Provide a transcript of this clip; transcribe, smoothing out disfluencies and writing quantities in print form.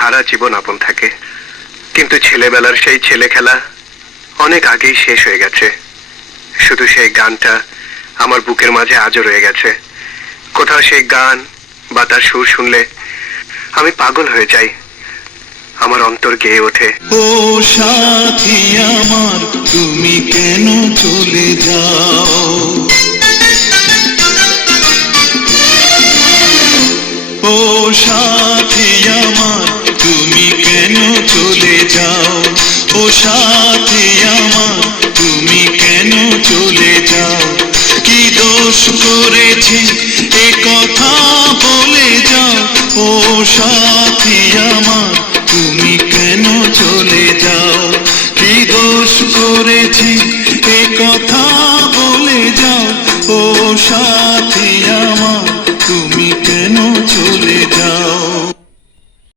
সারা জীবন আপন থাকে, কিন্তু ছেলেবেলার সেই ছেলে খেলা অনেক আগেই শেষ হয়ে গেছে। শুধু সেই গানটা আমার বুকের মাঝে আজও রয়ে গেছে। কোথাও সেই গান বা তার সুর শুনলে আমি পাগল হয়ে যাই, আমার অন্তর গেয়ে ওঠে। ও সাথী আমার, তুমি কেন চলে যাও? ও সাথী আমার, তুমি কেন চলে যাও? ও সাথী আমার, তুমি কেন চলে যাও? কি দোষ করেছি এ কথা বলে যাও? ও সাথী আমার, তুমি কেন চলে যাও? কি দোষ করেছি এ কথা বলে যাও? ও সাথী